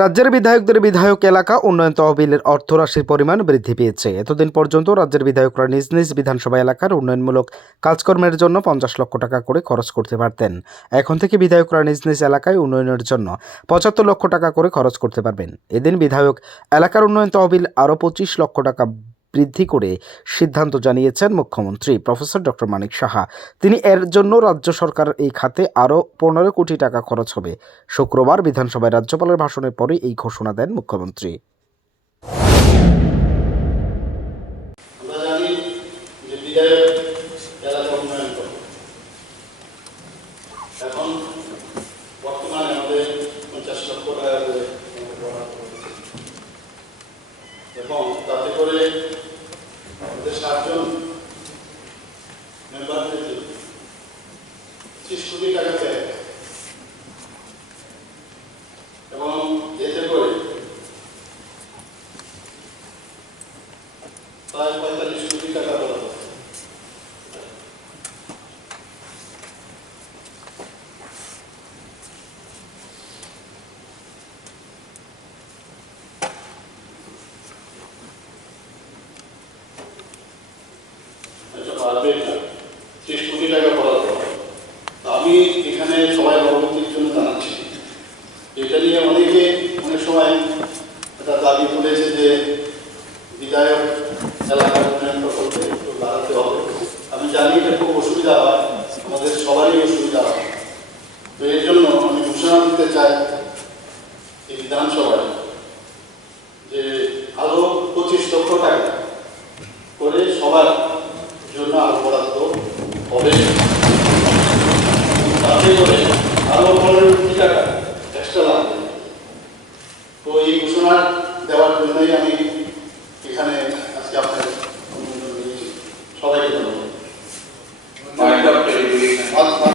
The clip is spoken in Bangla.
রাজ্যের বিধায়কদের বিধায়ক এলাকা উন্নয়ন তহবিলের অর্থরাশির পরিমাণ বৃদ্ধি পেয়েছে। এতদিন পর্যন্ত রাজ্যের বিধায়করা নিজ নিজ বিধানসভা এলাকার উন্নয়নমূলক কাজকর্মের জন্য 50 লক্ষ টাকা করে খরচ করতে পারতেন। এখন থেকে বিধায়করা নিজ নিজ এলাকায় উন্নয়নের জন্য 75 লক্ষ টাকা করে খরচ করতে পারবেন। এদিন বিধায়ক এলাকার উন্নয়ন তহবিল আরও 25 লক্ষ টাকা বৃদ্ধি করে সিদ্ধান্ত জানিয়েছেন মুখ্যমন্ত্রী প্রফেসর ডক্টর মানিক সাহা। তিনি এর জন্য রাজ্য সরকার এই খাতে আরও 15 কোটি টাকা খরচ হবে। শুক্রবার বিধানসভায় রাজ্যপালের ভাষণের পরে এই ঘোষণা দেন মুখ্যমন্ত্রী। আমরা জানি যে বিধায়ক এলাকা উন্নয়ন করে। এখন বর্তমানে আমাদের 50 লক্ষ টাকা করে এবং তাতে করে আমাদের 7 জন মেম্বারদের 30 কোটি টাকা দেয় এবং এতে করে প্রায় 45 কোটি টাকা বলা হয়। এটা বাড়বে না, 30 কোটি টাকা বলা হয়। আমি এখানে সবাই অবগতির জন্য জানাচ্ছি, এটা নিয়ে অনেকে অনেক সময় একটা দাবি তুলেছে যে বিধায়ক এলাকার উন্নয়ন প্রকল্পে একটু বাড়াতে হবে। আমি জানি এটা খুব অসুবিধা হয়, আমাদের সবারই অসুবিধা হয়। তো এর জন্য আমি ঘোষণা দিতে চাই এই বিধানসভায় যে আরো 25 লক্ষ টাকা করে সবার জন্য আরো বরাদ্দ হবে, তাতে করে আরো 15 কোটি টাকা এক্সট্রা লাগবে। তো এই ঘোষণা দেওয়ার জন্যই আমি এখানে আজকে আপনার